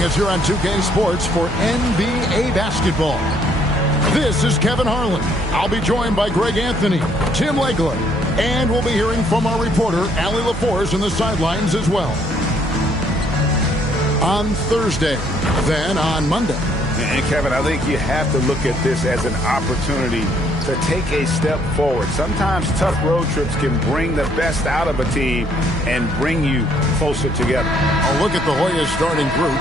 joining us here on 2K Sports for NBA basketball. This is Kevin Harlan. I'll be joined by Greg Anthony, Tim Legler, and we'll be hearing from our reporter, Allie LaForce, in the sidelines as well. On Thursday, then on Monday. And Kevin, I think you have to look at this as an opportunity to take a step forward. Sometimes tough road trips can bring the best out of a team and bring you closer together. A look at the Hoyas starting group.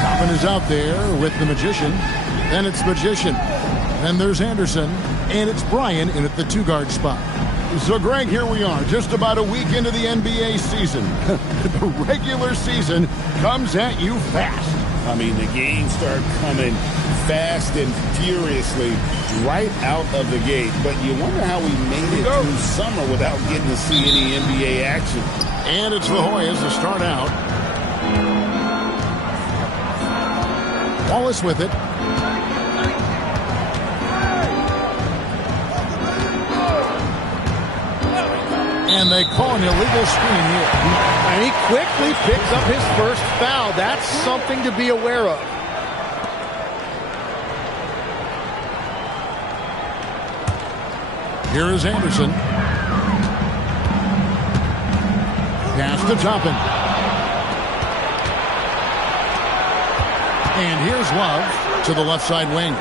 Toppin is out there with the Magician. Then it's Magician. Then there's Anderson. And it's Bryan in at the two-guard spot. So, Greg, here we are, just about a week into the NBA season. The regular season comes at you fast. I mean, the games start coming fast and furiously right out of the gate. But you wonder how we made it through summer without getting to see any NBA action. And it's the Hoyas to start out. Wallace with it. And they call an illegal screen here. And he quickly picks up his first foul. That's something to be aware of. Here is Anderson. Pass to Toppin. And here's Love to the left side wing.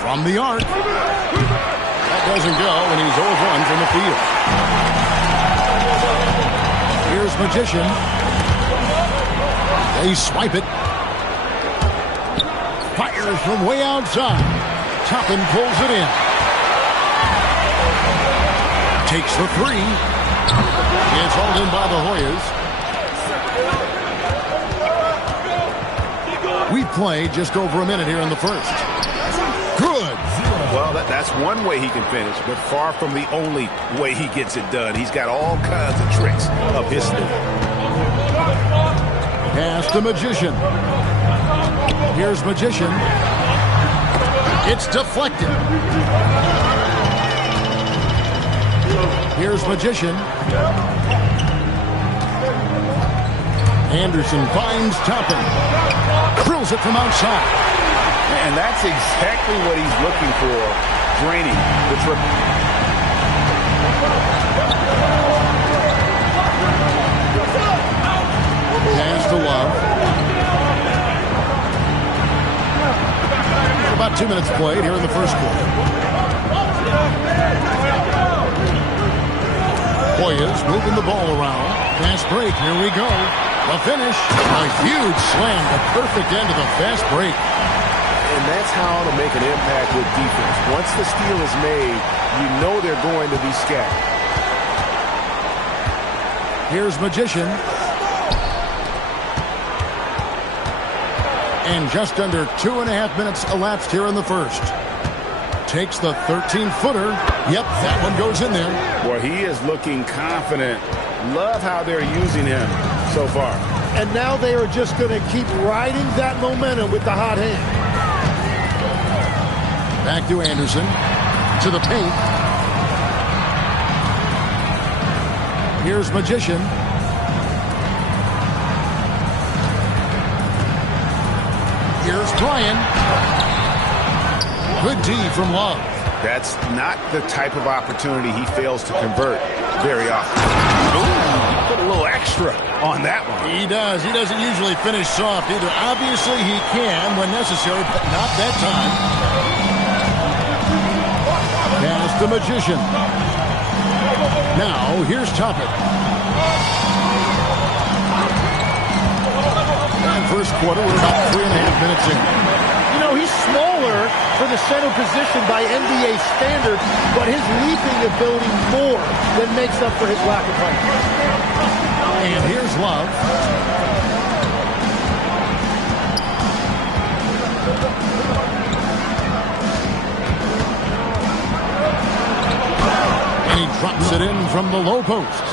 From the arc. That doesn't go, and he's 0-1 from the field. Here's Magician. They swipe it. Fires from way outside. Toppin pulls it in. Takes the three. It's hauled in by the Hoyas. We played just over a minute here in the first. Good. Well, that's one way he can finish, but far from the only way he gets it done. He's got all kinds of tricks up his sleeve. Pass to Magician. Here's Magician. It's deflected. Here's Magician. Anderson finds Toppin. Drills it from outside. And that's exactly what he's looking for, draining the triple. Pass to Love. About 2 minutes played here in the first quarter. Hoyas moving the ball around. Fast break, here we go. The finish, a huge slam, the perfect end of the fast break. And that's how to make an impact with defense. Once the steal is made, you know they're going to be scattered. Here's Magician. And just under 2.5 minutes elapsed here in the first. Takes the 13-footer. Yep, that one goes in there. Well, he is looking confident. Love how they're using him so far. And now they are just going to keep riding that momentum with the hot hand. Back to Anderson. To the paint. Here's Magician. Here's Bryan. Good D from Love. That's not the type of opportunity he fails to convert very often. Ooh, put a little extra on that one. He does. He doesn't usually finish soft either. Obviously, he can when necessary, but not that time. Pass the Magician. Now, here's Toppin. And first quarter, we're about 3.5 minutes in. You know, he's smaller for the center position by NBA standards, but his leaping ability more than makes up for his lack of height. And here's Love. And he drops it in from the low post.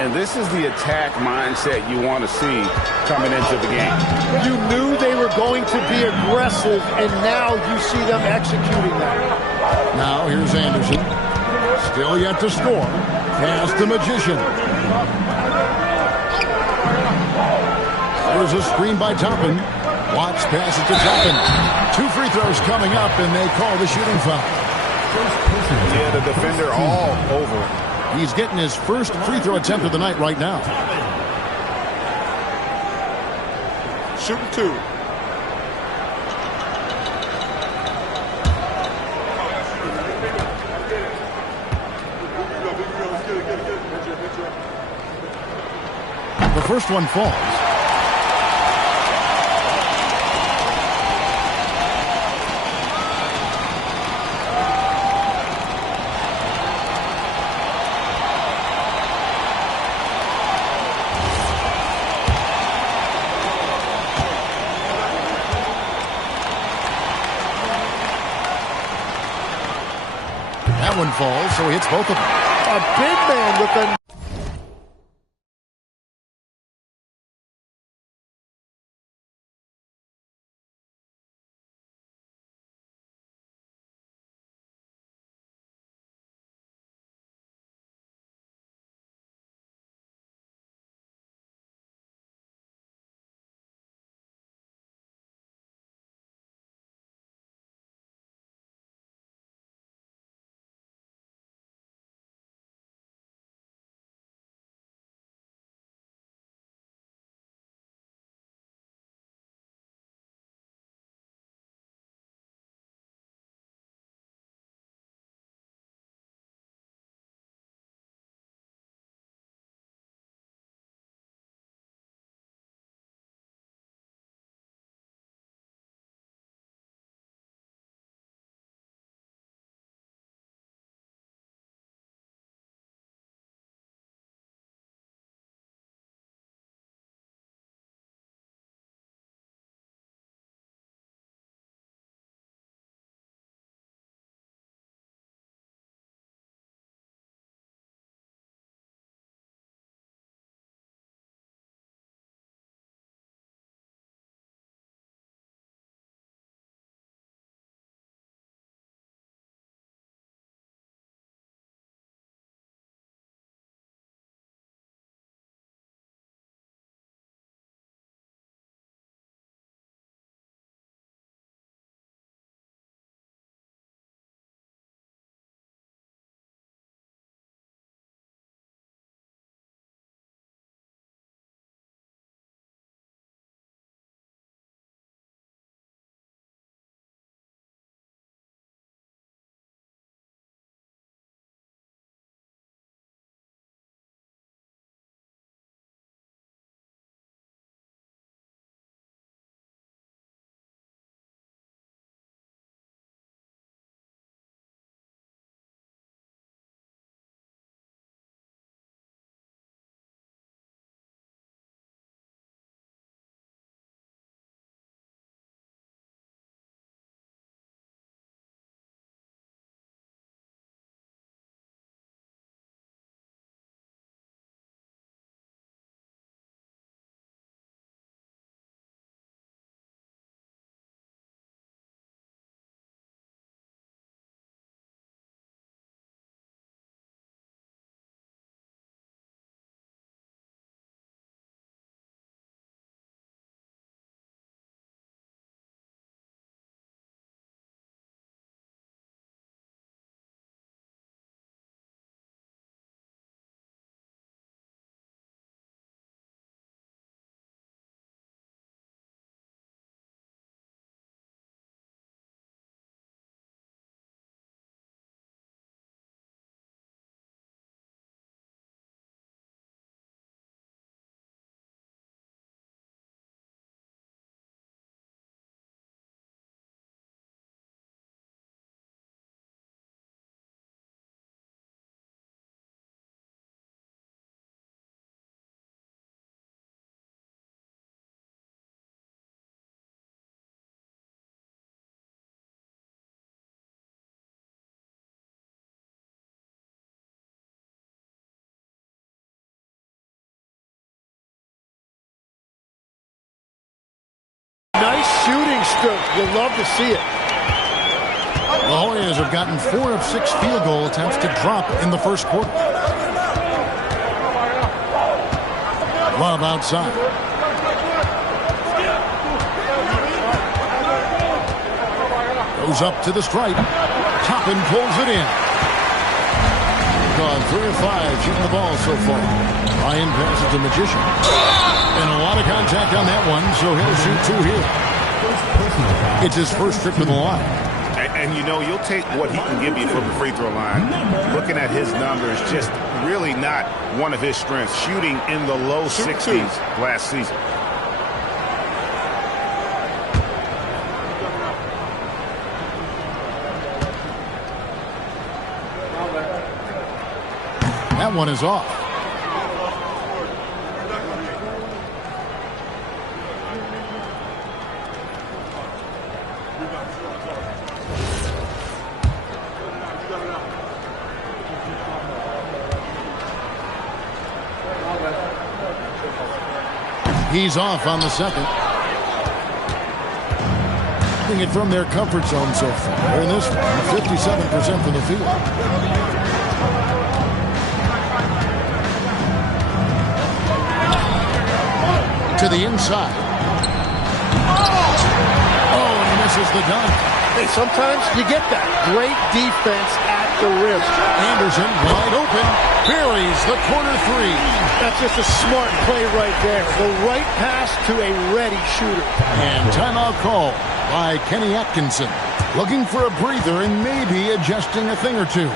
And this is the attack mindset you want to see coming into the game. You knew they were going to be aggressive, and now you see them executing that. Now Now here's Anderson. Still yet to score. Pass the Magician. There's a screen by Toppin. Watts passes to Toppin. 2 free throws coming up, and they call the shooting foul. Yeah, the defender all over it. He's getting his first free throw attempt of the night right now. Shooting 2. The first one falls. That one falls, so he hits both of them. A big man with a... Nice shooting stroke. You'll love to see it. The Hoyas have gotten 4 of 6 field goal attempts to drop in the first quarter. Love outside. Goes up to the stripe. Toppin pulls it in. Gone 3 of 5 shooting the ball so far. Ryan passes to Magician. And a lot of contact on that one, so he'll shoot 2 here. It's his first trip to the line. And you know, you'll take what he can give you from the free throw line. Looking at his numbers, just really not one of his strengths. Shooting in the low 60s last season. That one is off. He's off on the second. Getting it from their comfort zone so far. In this one, 57% from the field. To the inside. Oh, and he misses the dunk. Hey, sometimes you get that. Great defense at the rim. Anderson wide open. Buries the corner 3. That's just a smart play right there. The right pass to a ready shooter. And timeout call by Kenny Atkinson. Looking for a breather and maybe adjusting a thing or two.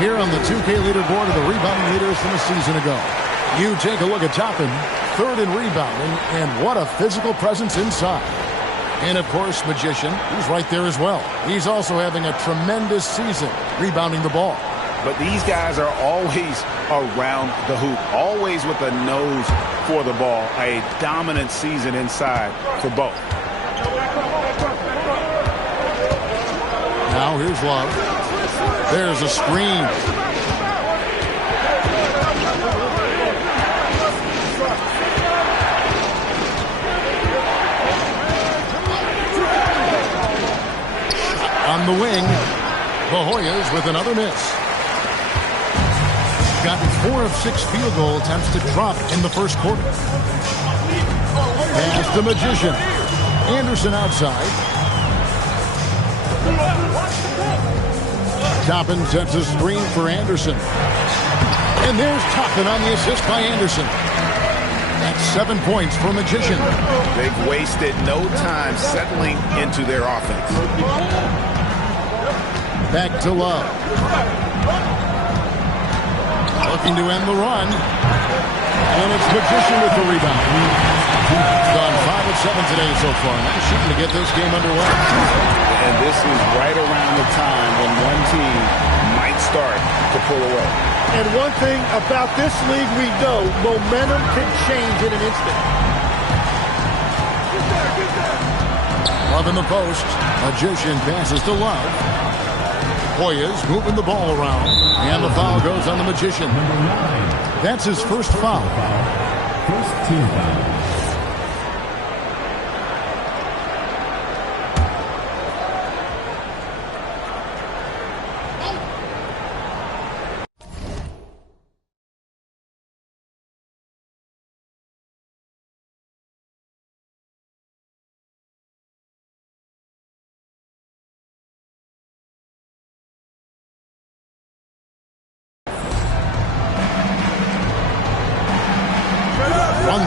Here on the 2K leaderboard are the rebounding leaders from a season ago. You take a look at Toppin, 3rd in rebounding, and what a physical presence inside. And, of course, Magician, who's right there as well. He's also having a tremendous season rebounding the ball. But these guys are always around the hoop, always with a nose for the ball. A dominant season inside for both. Now here's Love. There's a screen. On the wing, the Hoyas with another miss. Gotten 4 of 6 field goal attempts to drop in the first quarter. Pass the Magician. Anderson outside. Toppin sets a screen for Anderson. And there's Toppin on the assist by Anderson. That's 7 points for Magician. They've wasted no time settling into their offense. Back to Love. Looking to end the run. And it's Magician with the rebound. Gone 5 of 7 today so far. Nice shooting to get this game underway. And this is right around the time when one team might start to pull away. And one thing about this league we know, momentum can change in an instant. Love in the post. Magician passes to Love. Hoyas moving the ball around. And the foul goes on the Magician. That's his first foul. First team foul.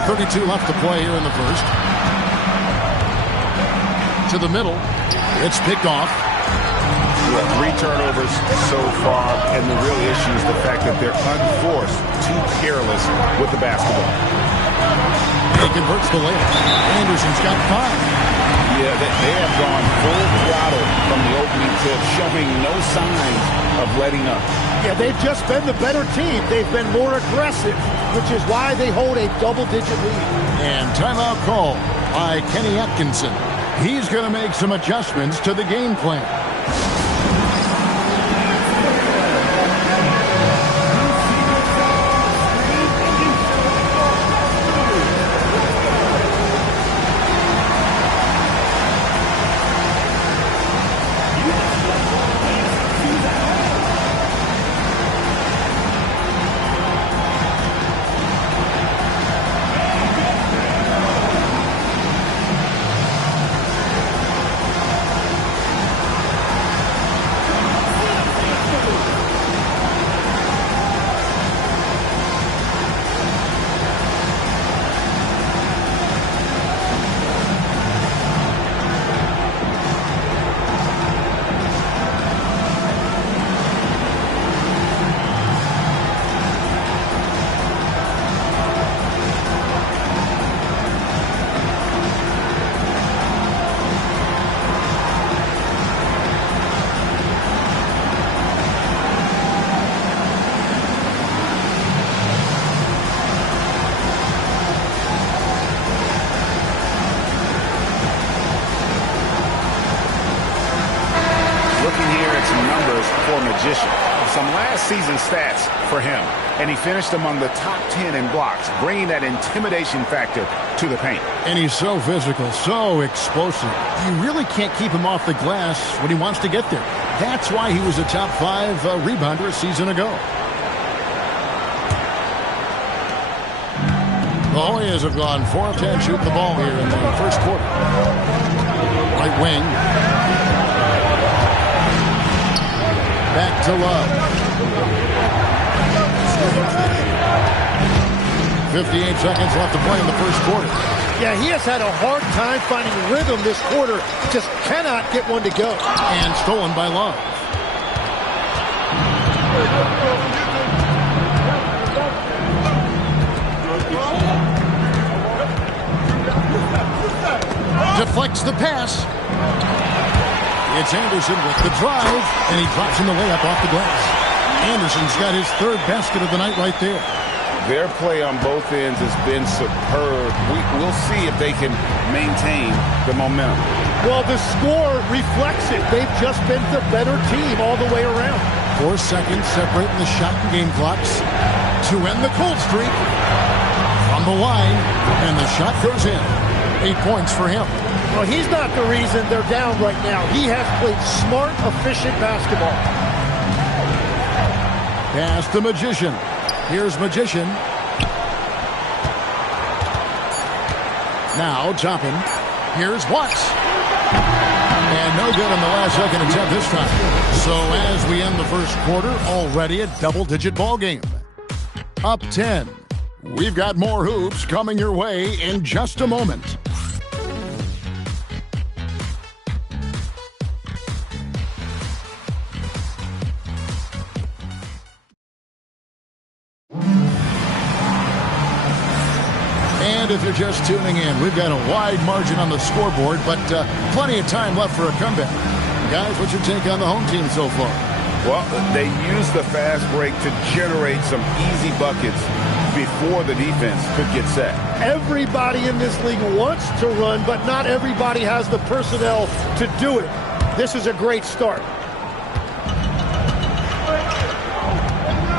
1:32 left to play here in the first. To the middle. It's picked off. Yeah, 3 turnovers so far, and the real issue is the fact that they're unforced, too careless with the basketball. He converts the layup. Anderson's got 5. Yeah, they have gone full throttle from the opening tip, showing no signs of letting up. Yeah, they've just been the better team. They've been more aggressive, which is why they hold a double-digit lead. And timeout call by Kenny Atkinson. He's going to make some adjustments to the game plan. Some last season stats for him, and he finished among the top 10 in blocks, bringing that intimidation factor to the paint. And he's so physical, so explosive. You really can't keep him off the glass when he wants to get there. That's why he was a top 5 rebounder a season ago. The Hoyas have gone 4 of 10 shooting the ball here in the first quarter. Right wing. Back to Love. 58 seconds left to play in the first quarter. Yeah, he has had a hard time finding rhythm this quarter. Just cannot get one to go. And stolen by Love. Deflects the pass. It's Anderson with the drive, and he drops in the layup off the glass. Anderson's got his 3rd basket of the night right there. Their play on both ends has been superb. We'll see if they can maintain the momentum. Well, the score reflects it. They've just been the better team all the way around. 4 seconds separating the shot and game clocks to end the cold streak. From the line, and the shot goes in. 8 points for him. Well, he's not the reason they're down right now. He has played smart, efficient basketball. Pass the Magician. Here's Magician. Now Toppin. Here's Watts. And no good on the last second attempt this time. So as we end the first quarter, already a double-digit ball game. Up 10. We've got more hoops coming your way in just a moment. And if you're just tuning in, we've got a wide margin on the scoreboard, but plenty of time left for a comeback. Guys, what's your take on the home team so far? Well, they used the fast break to generate some easy buckets before the defense could get set. Everybody in this league wants to run, but not everybody has the personnel to do it. This is a great start.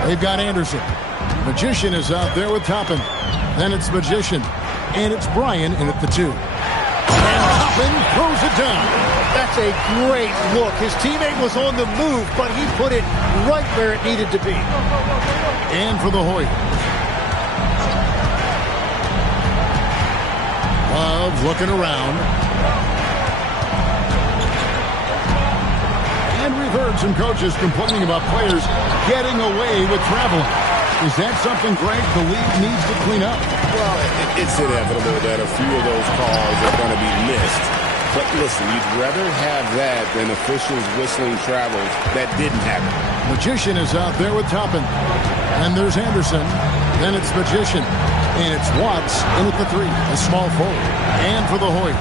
They've got Anderson. Magician is out there with Toppin. Then it's Magician. And it's Bryan in at the 2. And Toppin throws it down. That's a great look. His teammate was on the move, but he put it right where it needed to be. And for the Hoyas. Love looking around. And we've heard some coaches complaining about players getting away with traveling. Is that something, Greg, the league needs to clean up? Well, it's inevitable that a few of those calls are going to be missed. But listen, you'd rather have that than officials whistling travels that didn't happen. Magician is out there with Toppin. And there's Anderson. Then it's Magician. And it's Watts in at the 3. A small forward. And for the Hoyt.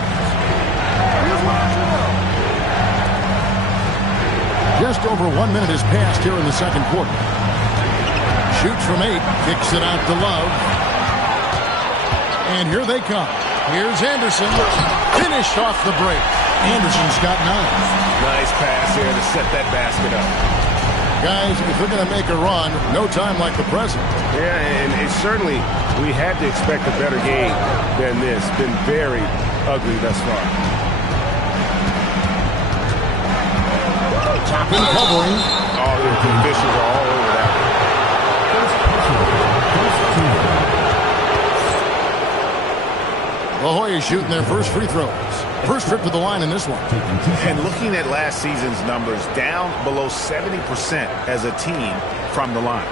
Just over 1 minute has passed here in the second quarter. Shoots from 8. Kicks it out to Love. And here they come. Here's Anderson. Finished off the break. Anderson's got 9. Nice pass here to set that basket up. Guys, if they're going to make a run, no time like the present. Yeah, and certainly we had to expect a better game than this. Been very ugly thus far. Toppin covering. Oh, the officials are all over that one. La Jolla shooting their first free throws. First trip to the line in this one. And looking at last season's numbers, down below 70% as a team from the line.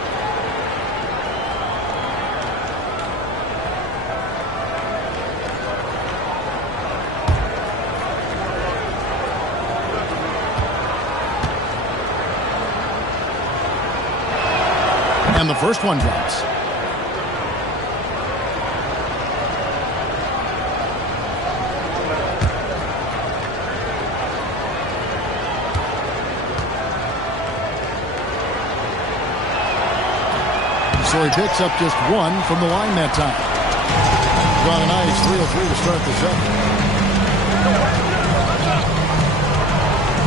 And the first one drops. So he picks up just 1 from the line that time. Got a nice 3 of 3 to start the second.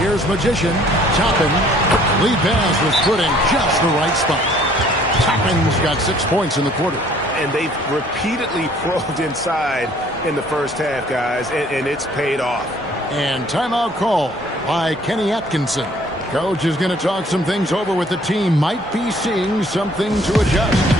Here's Magician. Toppin. Lead pass was put in just the right spot. Toppin's got 6 points in the quarter. And they've repeatedly probed inside in the first half, guys, and it's paid off. And timeout call by Kenny Atkinson. Coach is going to talk some things over with the team. Might be seeing something to adjust.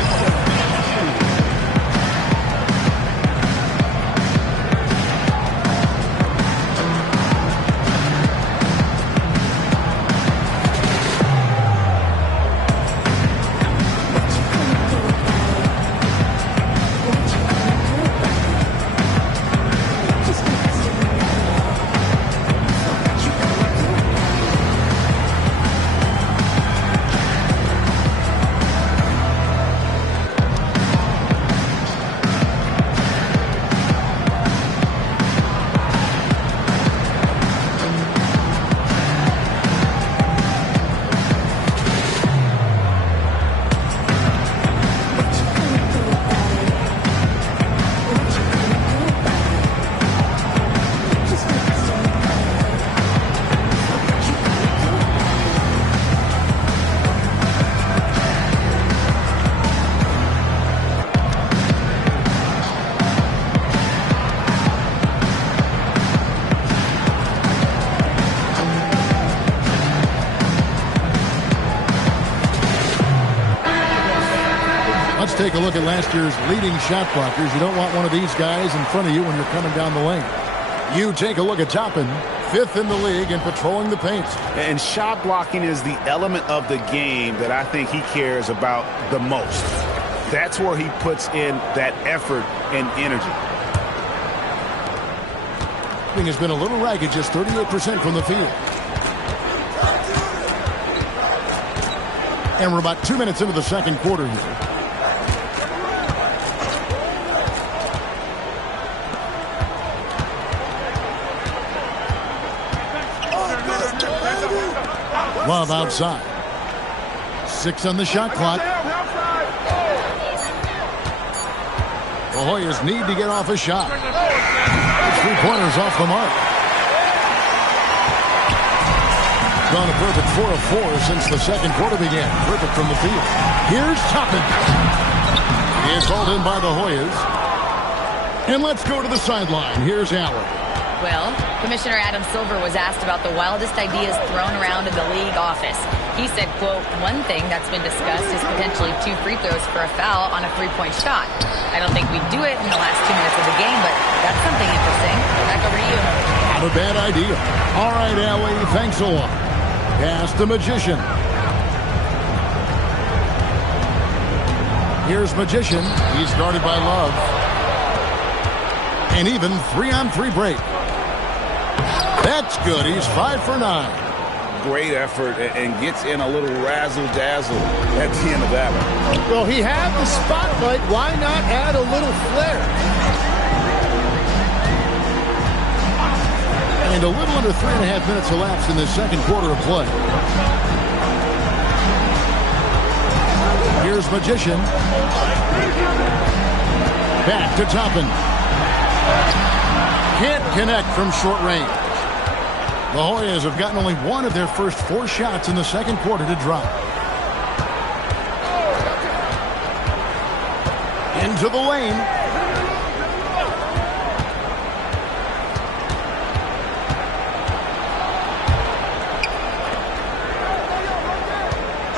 Take a look at last year's leading shot blockers. You don't want one of these guys in front of you when you're coming down the lane. You take a look at Toppin, 5th in the league in patrolling the paint. And shot blocking is the element of the game that I think he cares about the most. That's where he puts in that effort and energy. Shooting has been a little ragged, just 38% from the field. And we're about 2 minutes into the second quarter here. Love outside. 6 on the shot clock. The Hoyas need to get off a shot. 3-pointers off the mark. Gone a perfect 4 of 4 since the second quarter began. Perfect from the field. Here's Toppin. He is hauled in by the Hoyas. And let's go to the sideline. Here's Allen. Well, Commissioner Adam Silver was asked about the wildest ideas thrown around in the league office. He said, quote, one thing that's been discussed is potentially 2 free throws for a foul on a 3-point shot. I don't think we'd do it in the last 2 minutes of the game, but that's something interesting. Back over to you. Not a bad idea. All right, Allie, thanks a lot. Pass the Magician. Here's Magician. He's guarded by Love. An even 3-on-3 break. That's good. He's 5 for 9. Great effort and gets in a little razzle-dazzle at the end of that one. Well, he had the spotlight. Why not add a little flair? And a little under 3.5 minutes elapsed in the second quarter of play. Here's Magician. Back to Toppin. Can't connect from short range. The Hoyas have gotten only one of their first 4 shots in the second quarter to drop. Into the lane.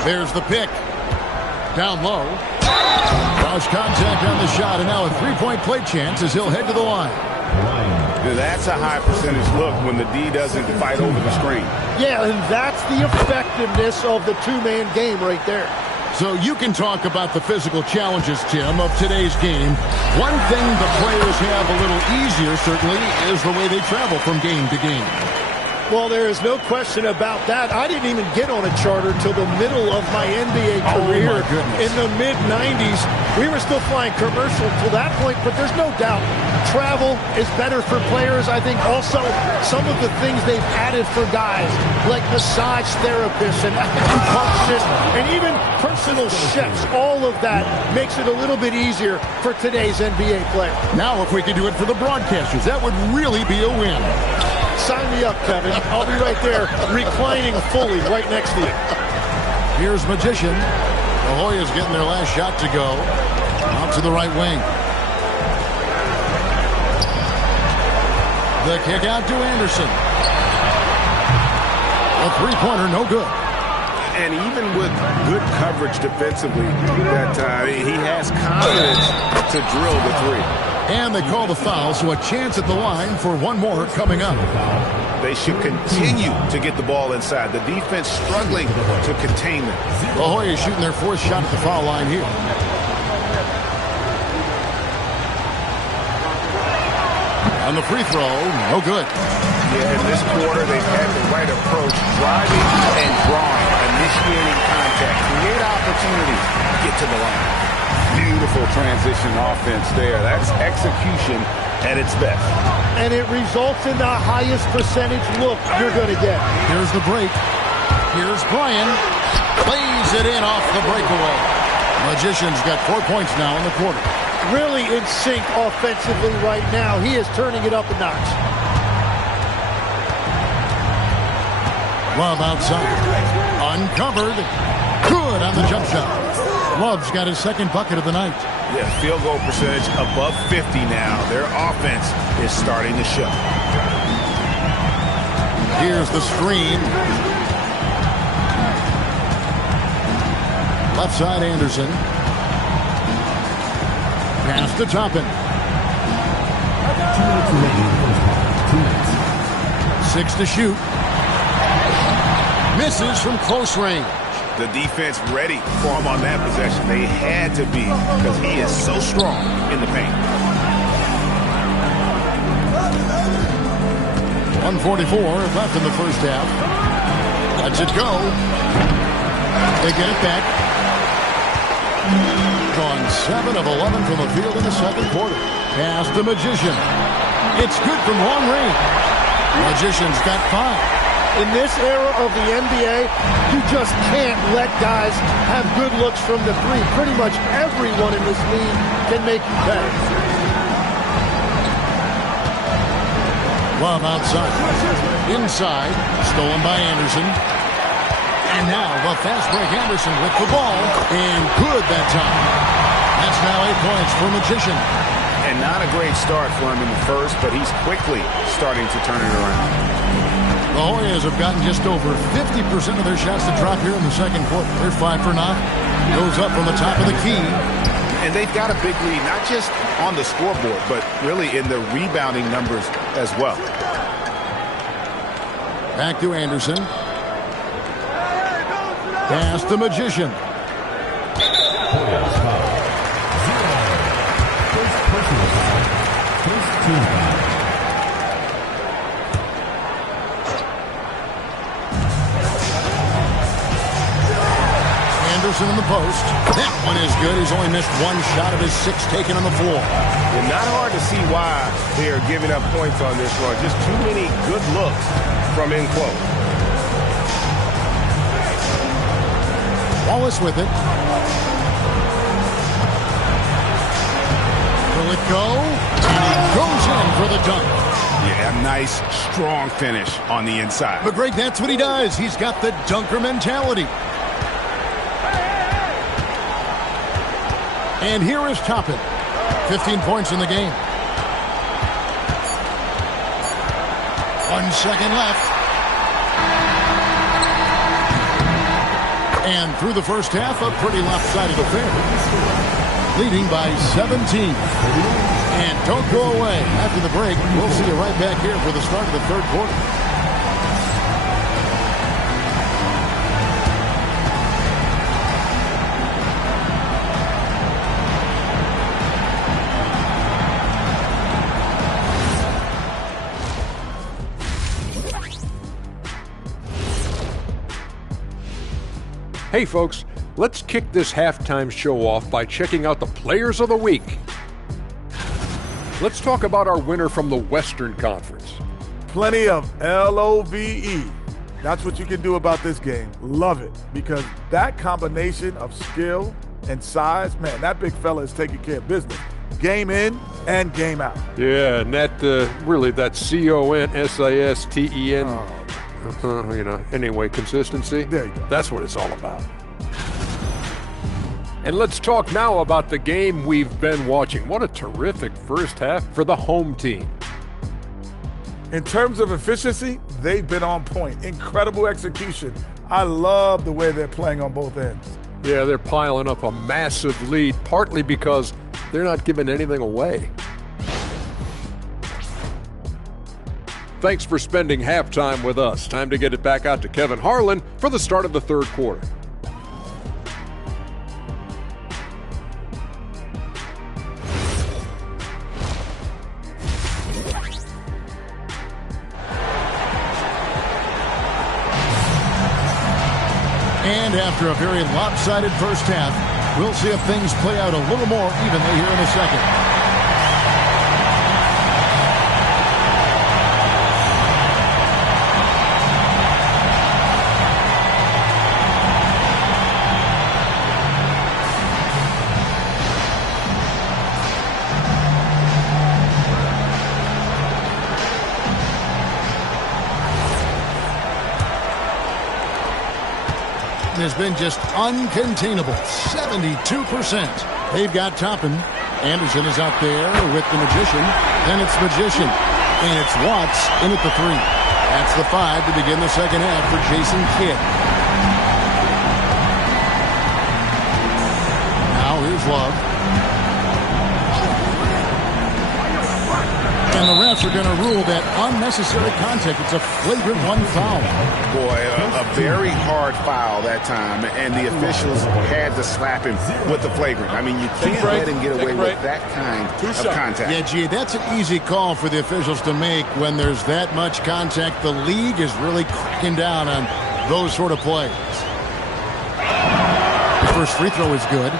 There's the pick. Down low. Cross contact on the shot, and now a 3-point play chance as he'll head to the line. That's a high percentage look when the D doesn't fight over the screen. Yeah, and that's the effectiveness of the two-man game right there. So you can talk about the physical challenges, Tim, of today's game. One thing the players have a little easier, certainly, is the way they travel from game to game. Well, there is no question about that. I didn't even get on a charter till the middle of my NBA career in the mid-90s. We were still flying commercial till that point, but there's no doubt travel is better for players. I think also some of the things they've added for guys, like massage therapists and acupuncture and even personal chefs, all of that makes it a little bit easier for today's NBA player. Now, if we could do it for the broadcasters, that would really be a win. Sign me up, Kevin. I'll be right there reclining fully right next to you. Here's Magician. The Hoyas getting their last shot to go. Out to the right wing. The kick out to Anderson. A three-pointer, no good. And even with good coverage defensively, that he has confidence to drill the three. And they call the foul, so a chance at the line for one more coming up. They should continue to get the ball inside. The defense struggling to contain them. The Hoyas shooting their 4th shot at the foul line here. On the free throw, no good. Yeah, in this quarter, they've had the right approach, driving and drawing, initiating contact, create opportunities, get to the line. Beautiful transition offense there. That's execution at its best. And it results in the highest percentage look you're going to get. Here's the break. Here's Bryan. Plays it in off the breakaway. Magician's got 4 points now in the quarter. Really in sync offensively right now. He is turning it up a notch. Love outside. Uncovered. Good on the jump shot. Love's got his 2nd bucket of the night. Yeah, field goal percentage above 50 now. Their offense is starting to show. Here's the screen. Left side, Anderson. Pass to Toppin. 6 to shoot. Misses from close range. The defense ready for him on that possession. They had to be because he is so strong in the paint. 1:44 left in the first half. Lets it go. They get it back. Gone 7 of 11 from the field in the second quarter. Pass to Magician. It's good from long range. Magician's got 5. In this era of the NBA, you just can't let guys have good looks from the three. Pretty much everyone in this league can make you better. Love outside. Inside. Stolen by Anderson. And now the fast break Anderson with the ball. And good that time. That's now 8 points for Magician. And not a great start for him in the first, but he's quickly starting to turn it around. The Hoyas have gotten just over 50% of their shots to drop here in the second quarter. They're 5 for 9. Goes up from the top of the key. And they've got a big lead, not just on the scoreboard, but really in the rebounding numbers as well. Back to Anderson. Pass the Magician. Anderson in the post. That one is good. He's only missed one shot of his 6 taken on the floor. And not hard to see why they are giving up points on this run. Just too many good looks from in close. Wallace with it. Will it go? And he goes in for the dunk. Yeah, a nice, strong finish on the inside. But Greg, that's what he does. He's got the dunker mentality. And here is Toppin. 15 points in the game. 1 second left. And through the first half, a pretty lopsided affair. Leading by 17. And don't go away. After the break, we'll see you right back here for the start of the third quarter. Hey folks, let's kick this halftime show off by checking out the Players of the Week. Let's talk about our winner from the Western Conference. Plenty of LOVE. That's what you can do about this game. Love it. Because that combination of skill and size, man, that big fella is taking care of business. Game in and game out. Yeah, and that really, that CONSISTEN. Anyway, consistency. There you go. That's what it's all about. And let's talk now about the game we've been watching. What a terrific first half for the home team. In terms of efficiency, they've been on point. Incredible execution. I love the way they're playing on both ends. Yeah, they're piling up a massive lead, partly because they're not giving anything away. Thanks for spending halftime with us. Time to get it back out to Kevin Harlan for the start of the third quarter. And after a very lopsided first half, we'll see if things play out a little more evenly here in a second. Has been just uncontainable. 72%. They've got Toppin. Anderson is out there with the Magician. Then it's Magician. And it's Watts in at the 3. That's the 5 to begin the second half for Jason Kidd. Now here's Love. And the refs are going to rule that unnecessary contact. It's a flagrant 1 foul. Boy, a very hard foul that time, and the officials had to slap him with the flagrant. I mean, you can't let him get away with that kind of contact. Yeah, gee, that's an easy call for the officials to make when there's that much contact. The league is really cracking down on those sort of plays. The first free throw is good.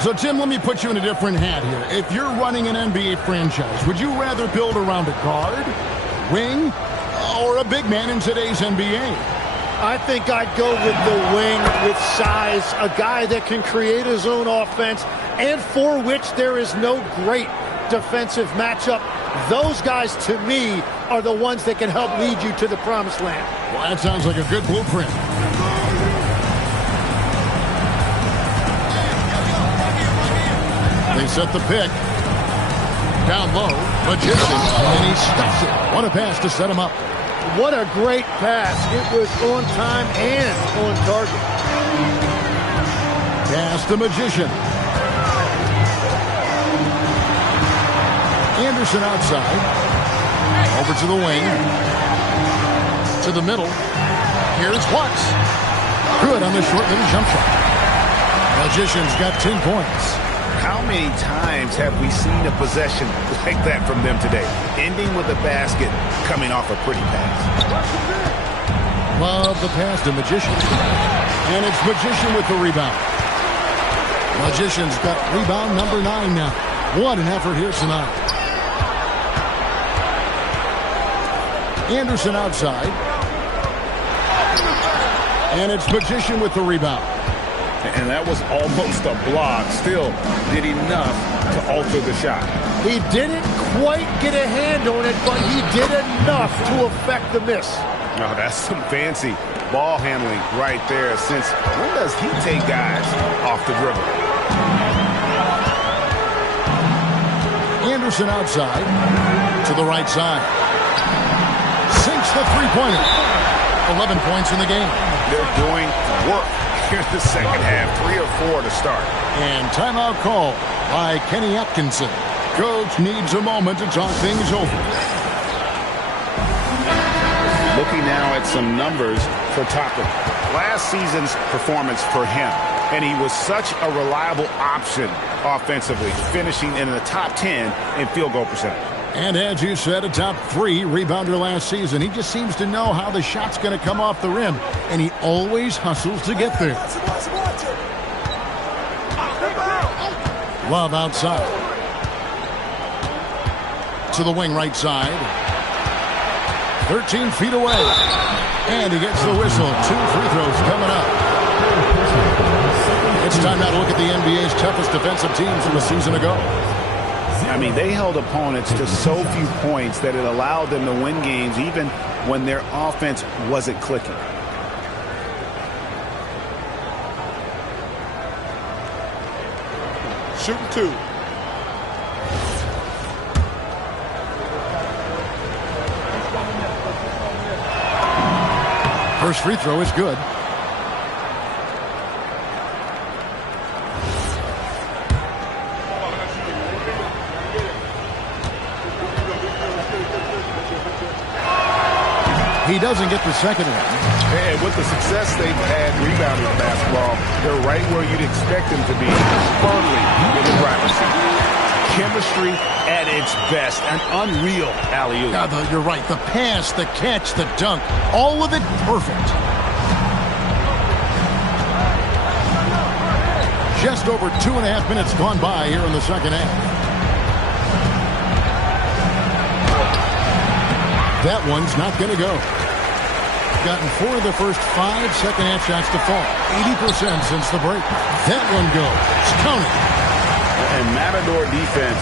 So, Tim, let me put you in a different hat here. If you're running an NBA franchise, would you rather build around a guard, wing, or a big man in today's NBA? I think I'd go with the wing with size, a guy that can create his own offense and for which there is no great defensive matchup. Those guys, to me, are the ones that can help lead you to the promised land. Well, that sounds like a good blueprint. They set the pick. Down low, Magician, and he stuffs it. What a pass to set him up. What a great pass. It was on time and on target. Pass the Magician. Anderson outside. Over to the wing. To the middle. Here's Watts. Good on the short little jump shot. Magician's got 10 points. How many times have we seen a possession like that from them today? Ending with a basket, coming off a pretty pass. Love the pass to Magician. And it's Magician with the rebound. Magician's got rebound number 9 now. What an effort here tonight. Anderson outside. And it's Magician with the rebound. And that was almost a block. Still did enough to alter the shot. He didn't quite get a hand on it, but he did enough to affect the miss. Oh, that's some fancy ball handling right there. Since when does he take guys off the dribble? Anderson outside to the right side. Sinks the three-pointer. 11 points in the game. They're doing work here in the second half. 3 or 4 to start. And timeout call by Kenny Atkinson. Coach needs a moment to talk things over. Looking now at some numbers for Toppin. Last season's performance for him. And he was such a reliable option offensively, finishing in the top 10 in field goal percentage. And as you said, a top 3 rebounder last season. He just seems to know how the shot's going to come off the rim, and he always hustles to get there. Love outside. To the wing right side. 13 feet away. And he gets the whistle. 2 free throws coming up. It's time now to look at the NBA's toughest defensive teams from a season ago. I mean, they held opponents to so few points that it allowed them to win games even when their offense wasn't clicking. Shooting 2. First free throw is good. He doesn't get the second one. And with the success they've had rebounding the basketball, they're right where you'd expect them to be, firmly in the driver's seat. Chemistry at its best, an unreal alley-oop. Yeah, you're right. The pass, the catch, the dunk, all of it perfect. Just over 2.5 minutes gone by here in the second half. That one's not going to go. Gotten 4 of the first 5 second-half shots to fall. 80% since the break. That one goes. Count it. And Matador defense,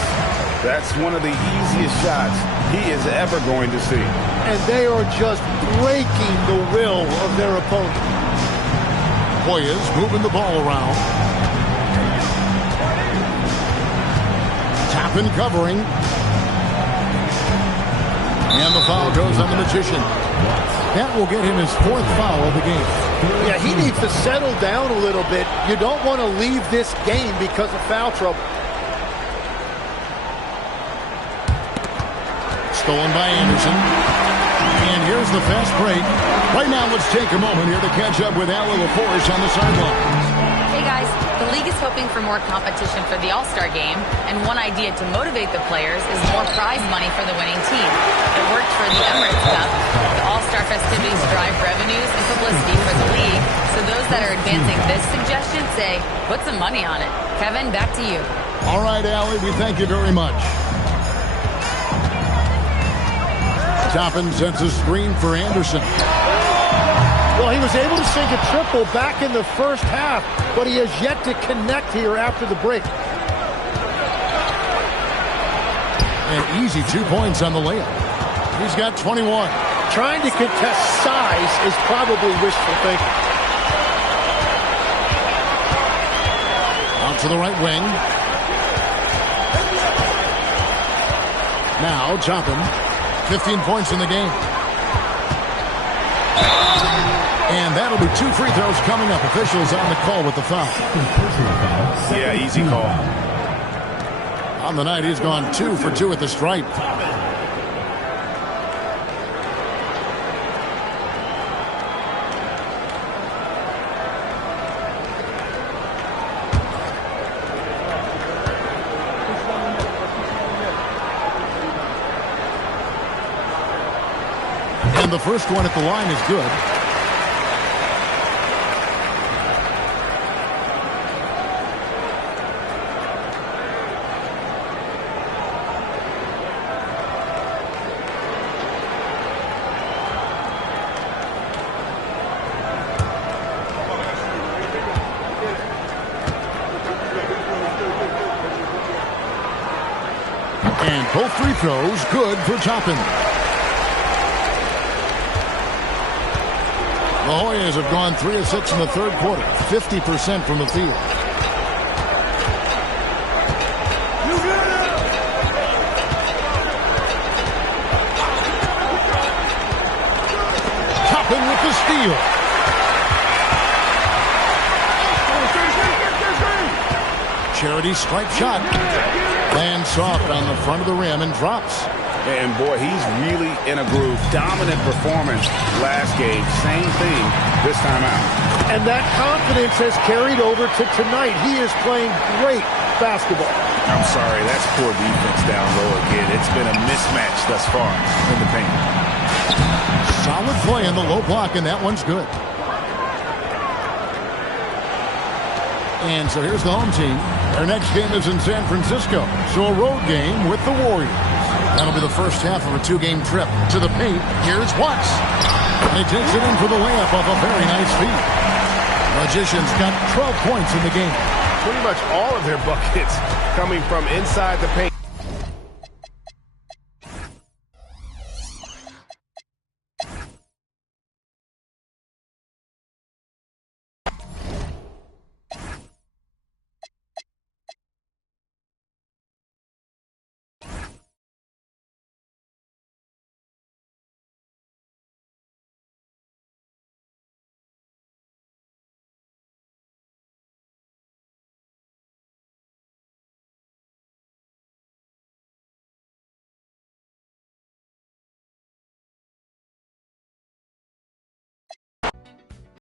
that's one of the easiest shots he is ever going to see. And they are just breaking the will of their opponent. Hoyas moving the ball around. Toppin covering. And the foul goes on the Magician. That will get him his 4th foul of the game. Yeah, he needs to settle down a little bit. You don't want to leave this game because of foul trouble. Stolen by Anderson. And here's the fast break. Right now, let's take a moment here to catch up with Allie LaForce on the sideline. Hey guys, the league is hoping for more competition for the All-Star game, and one idea to motivate the players is more prize money for the winning team. It worked for the Emirates Cup. The All-Star festivities drive revenues and publicity for the league, so those that are advancing this suggestion say, put some money on it. Kevin, back to you. All right, Allie, we thank you very much. Toppin sets a screen for Anderson. Well, he was able to sink a triple back in the first half, but he has yet to connect here after the break. An easy 2 points on the layup. He's got 21. Trying to contest size is probably wishful thinking. Out to the right wing. Now, Toppin, 15 points in the game. And that'll be 2 free throws coming up. Officials on the call with the foul. Yeah, easy call. On the night, he's gone 2 for 2 at the stripe. And the first one at the line is good. And both free throws good for Toppin. The Hoyas have gone 3 of 6 in the third quarter, 50% from the field. Toppin with the steal. Charity stripe shot. Lands soft on the front of the rim and drops. And boy, he's really in a groove. Dominant performance last game. Same thing this time out. And that confidence has carried over to tonight. He is playing great basketball. I'm sorry, that's poor defense down low again. It's been a mismatch thus far in the paint. Solid play in the low block, and that one's good. And so here's the home team. Their next game is in San Francisco. So a road game with the Warriors. That'll be the first half of a 2-game trip. To the paint, here's Watts. And he takes it in for the layup off a very nice feed. Magicians got 12 points in the game. Pretty much all of their buckets coming from inside the paint.